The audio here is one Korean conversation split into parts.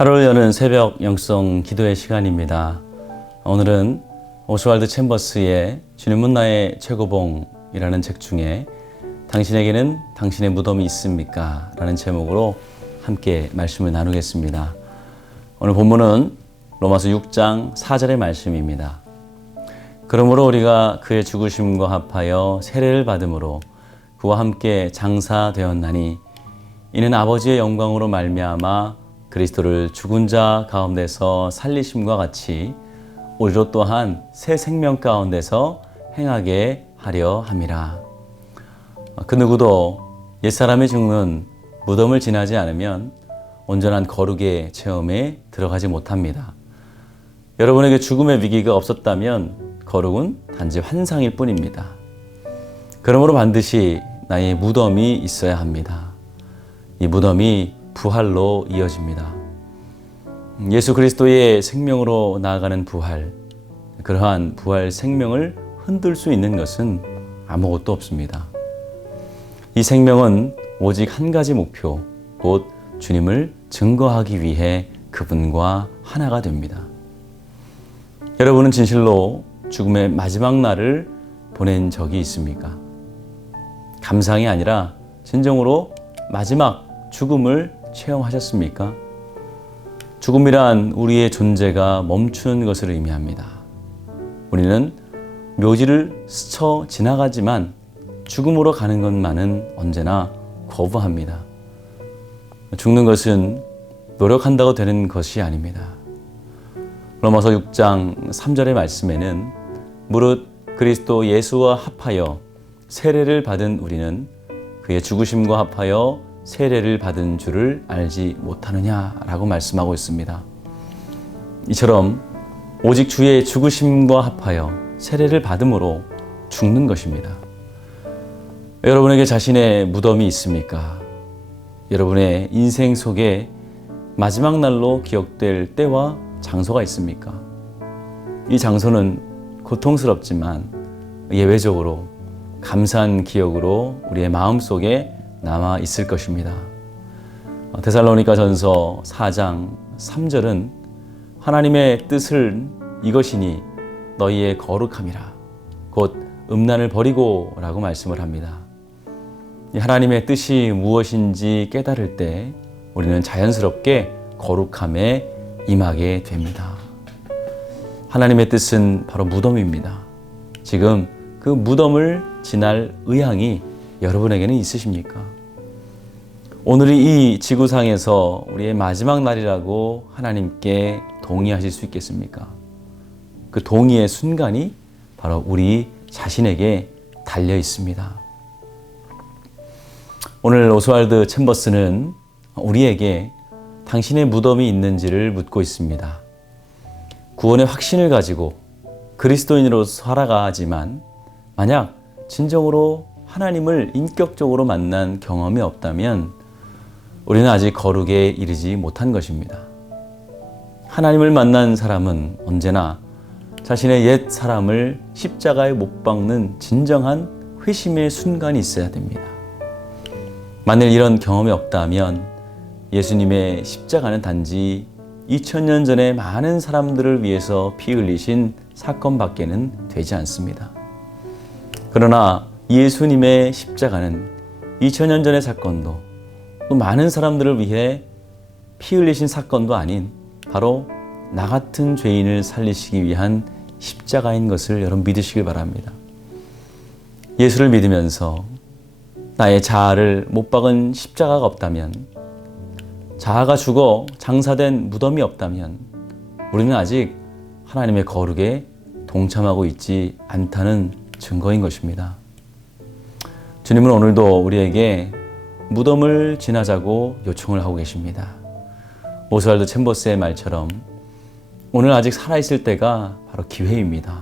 하루를 여는 새벽 영성 기도의 시간입니다. 오늘은 오스왈드 챔버스의 주님은 나의 최고봉이라는 책 중에 당신에게는 당신의 무덤이 있습니까? 라는 제목으로 함께 말씀을 나누겠습니다. 오늘 본문은 로마서 6장 4절의 말씀입니다. 그러므로 우리가 그의 죽으심과 합하여 세례를 받음으로 그와 함께 장사되었나니 이는 아버지의 영광으로 말미암아 그리스도를 죽은 자 가운데서 살리심과 같이 우리로 또한 새 생명 가운데서 행하게 하려 함이라. 그 누구도 옛사람이 죽는 무덤을 지나지 않으면 온전한 거룩의 체험에 들어가지 못합니다. 여러분에게 죽음의 위기가 없었다면 거룩은 단지 환상일 뿐입니다. 그러므로 반드시 나의 무덤이 있어야 합니다. 이 무덤이 부활로 이어집니다. 예수 그리스도의 생명으로 나아가는 부활, 그러한 부활 생명을 흔들 수 있는 것은 아무것도 없습니다. 이 생명은 오직 한 가지 목표, 곧 주님을 증거하기 위해 그분과 하나가 됩니다. 여러분은 진실로 죽음의 마지막 날을 보낸 적이 있습니까? 감상이 아니라 진정으로 마지막 죽음을 체험하셨습니까? 죽음이란 우리의 존재가 멈추는 것을 의미합니다. 우리는 묘지를 스쳐 지나가지만 죽음으로 가는 것만은 언제나 거부합니다. 죽는 것은 노력한다고 되는 것이 아닙니다. 로마서 6장 3절의 말씀에는 무릇 그리스도 예수와 합하여 세례를 받은 우리는 그의 죽으심과 합하여 세례를 받은 줄을 알지 못하느냐라고 말씀하고 있습니다. 이처럼 오직 주의 죽으심과 합하여 세례를 받음으로 죽는 것입니다. 여러분에게 자신의 무덤이 있습니까? 여러분의 인생 속에 마지막 날로 기억될 때와 장소가 있습니까? 이 장소는 고통스럽지만 예외적으로 감사한 기억으로 우리의 마음속에 남아 있을 것입니다. 데살로니가전서 4장 3절은 하나님의 뜻은 이것이니 너희의 거룩함이라 곧 음란을 버리고 라고 말씀을 합니다. 하나님의 뜻이 무엇인지 깨달을 때 우리는 자연스럽게 거룩함에 임하게 됩니다. 하나님의 뜻은 바로 무덤입니다. 지금 그 무덤을 지날 의향이 여러분에게는 있으십니까? 오늘이 이 지구상에서 우리의 마지막 날이라고 하나님께 동의하실 수 있겠습니까? 그 동의의 순간이 바로 우리 자신에게 달려 있습니다. 오늘 오스왈드 챔버스는 우리에게 당신의 무덤이 있는지를 묻고 있습니다. 구원의 확신을 가지고 그리스도인으로 살아가지만 만약 진정으로 하나님을 인격적으로 만난 경험이 없다면 우리는 아직 거룩에 이르지 못한 것입니다. 하나님을 만난 사람은 언제나 자신의 옛 사람을 십자가에 못 박는 진정한 회심의 순간이 있어야 됩니다. 만일 이런 경험이 없다면 예수님의 십자가는 단지 2000년 전에 많은 사람들을 위해서 피 흘리신 사건밖에는 되지 않습니다. 그러나 예수님의 십자가는 2000년 전의 사건도 또 많은 사람들을 위해 피 흘리신 사건도 아닌 바로 나 같은 죄인을 살리시기 위한 십자가인 것을 여러분 믿으시길 바랍니다. 예수를 믿으면서 나의 자아를 못 박은 십자가가 없다면, 자아가 죽어 장사된 무덤이 없다면 우리는 아직 하나님의 거룩에 동참하고 있지 않다는 증거인 것입니다. 주님은 오늘도 우리에게 무덤을 지나자고 요청을 하고 계십니다. 오스왈드 챔버스의 말처럼 오늘 아직 살아있을 때가 바로 기회입니다.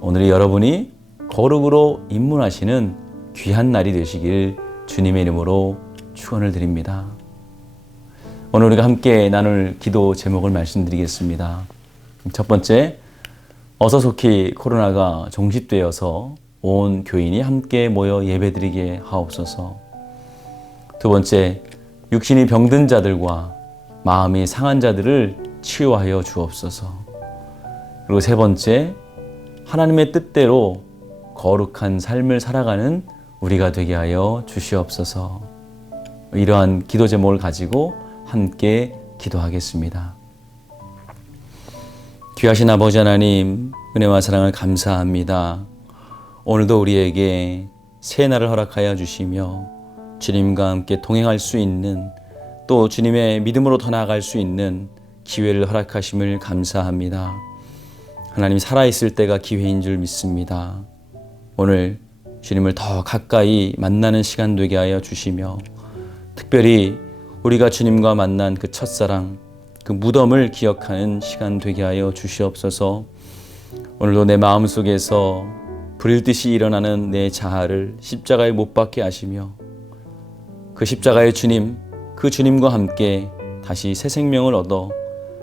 오늘이 여러분이 거룩으로 입문하시는 귀한 날이 되시길 주님의 이름으로 축원을 드립니다. 오늘 우리가 함께 나눌 기도 제목을 말씀드리겠습니다. 첫 번째, 어서 속히 코로나가 종식되어서 온 교인이 함께 모여 예배드리게 하옵소서. 두 번째, 육신이 병든 자들과 마음이 상한 자들을 치유하여 주옵소서. 그리고 세 번째, 하나님의 뜻대로 거룩한 삶을 살아가는 우리가 되게 하여 주시옵소서. 이러한 기도 제목을 가지고 함께 기도하겠습니다. 귀하신 아버지 하나님, 은혜와 사랑을 감사합니다. 오늘도 우리에게 새 날을 허락하여 주시며 주님과 함께 동행할 수 있는, 또 주님의 믿음으로 더 나아갈 수 있는 기회를 허락하심을 감사합니다. 하나님, 살아있을 때가 기회인 줄 믿습니다. 오늘 주님을 더 가까이 만나는 시간 되게 하여 주시며, 특별히 우리가 주님과 만난 그 첫사랑, 그 무덤을 기억하는 시간 되게 하여 주시옵소서. 오늘도 내 마음속에서 불일 듯이 일어나는 내 자아를 십자가에 못 박게 하시며, 그 십자가의 주님, 그 주님과 함께 다시 새 생명을 얻어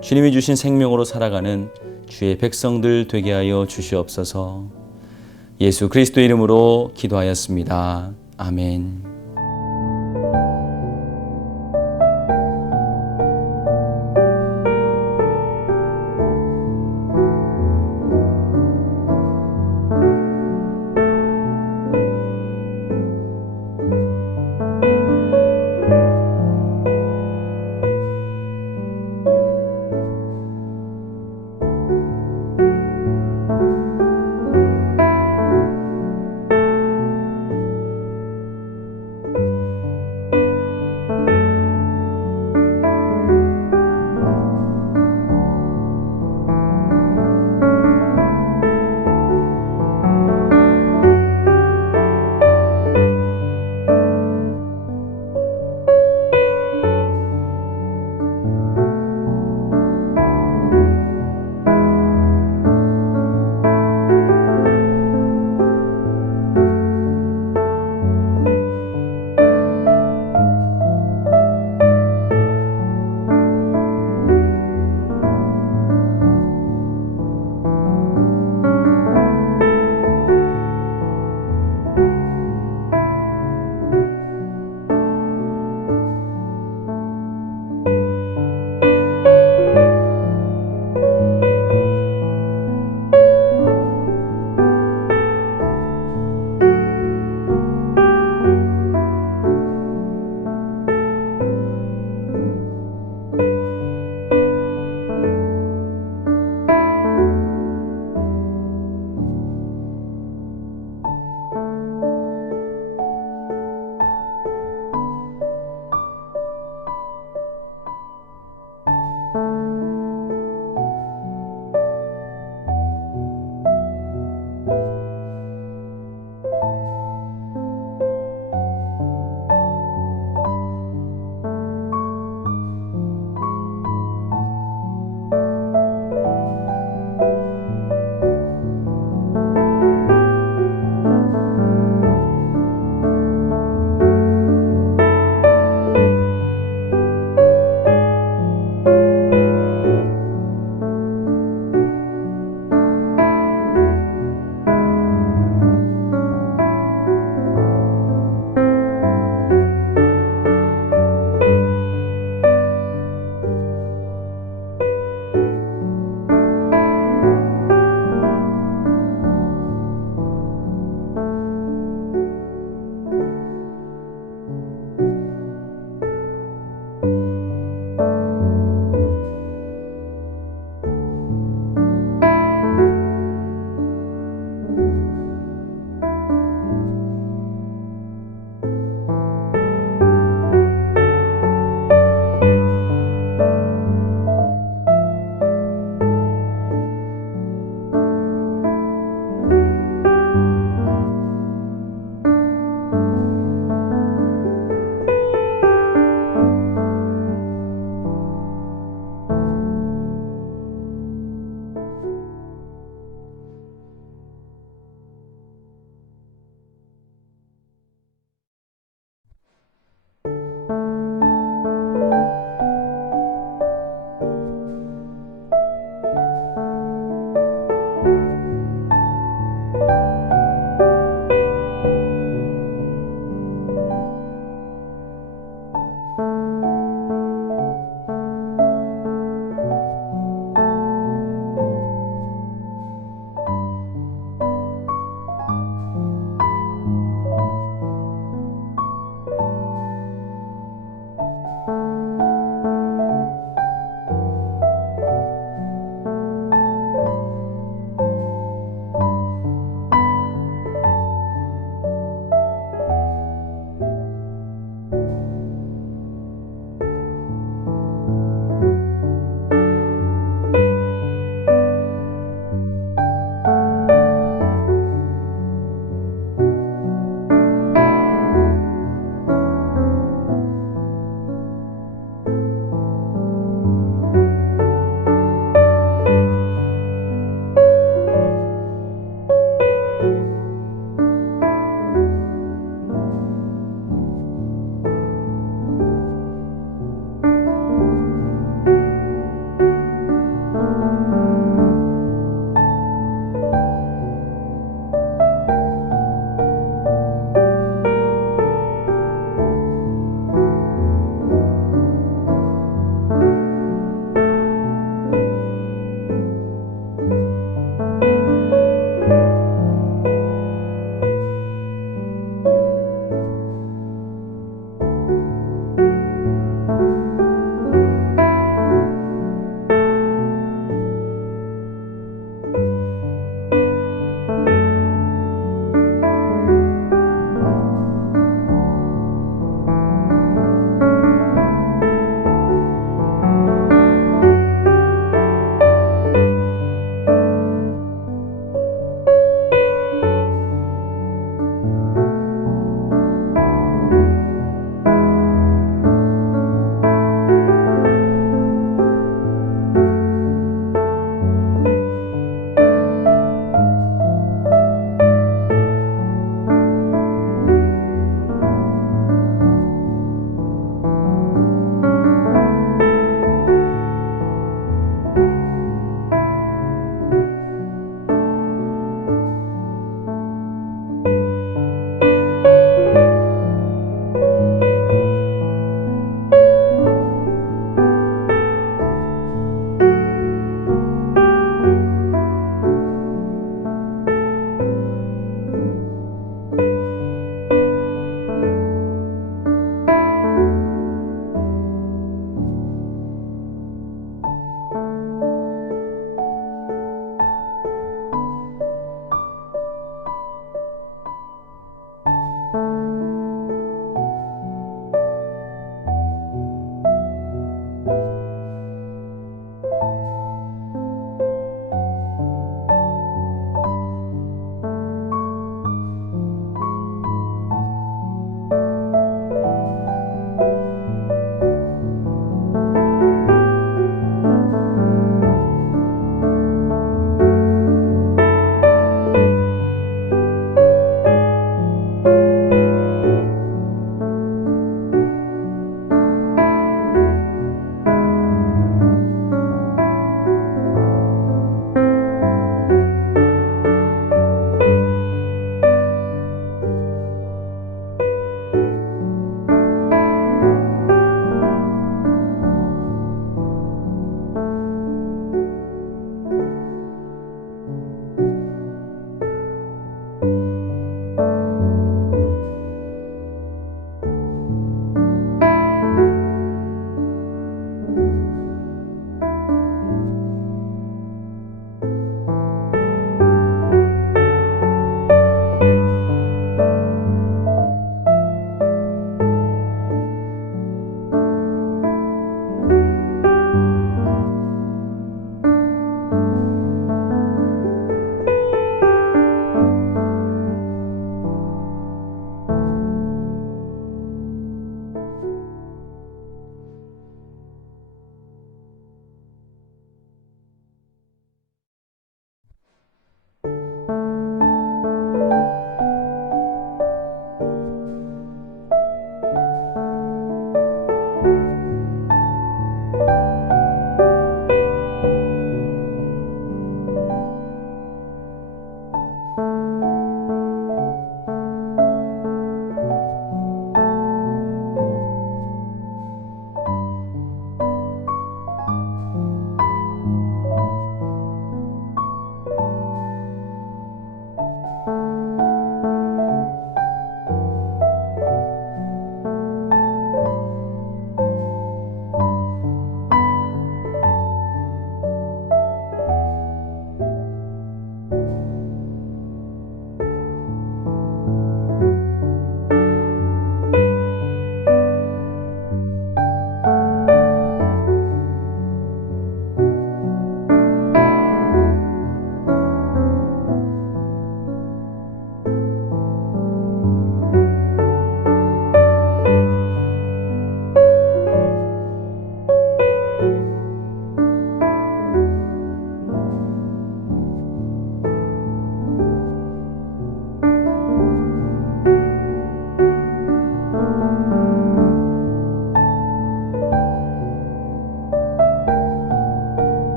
주님이 주신 생명으로 살아가는 주의 백성들 되게 하여 주시옵소서. 예수 그리스도 이름으로 기도하였습니다. 아멘.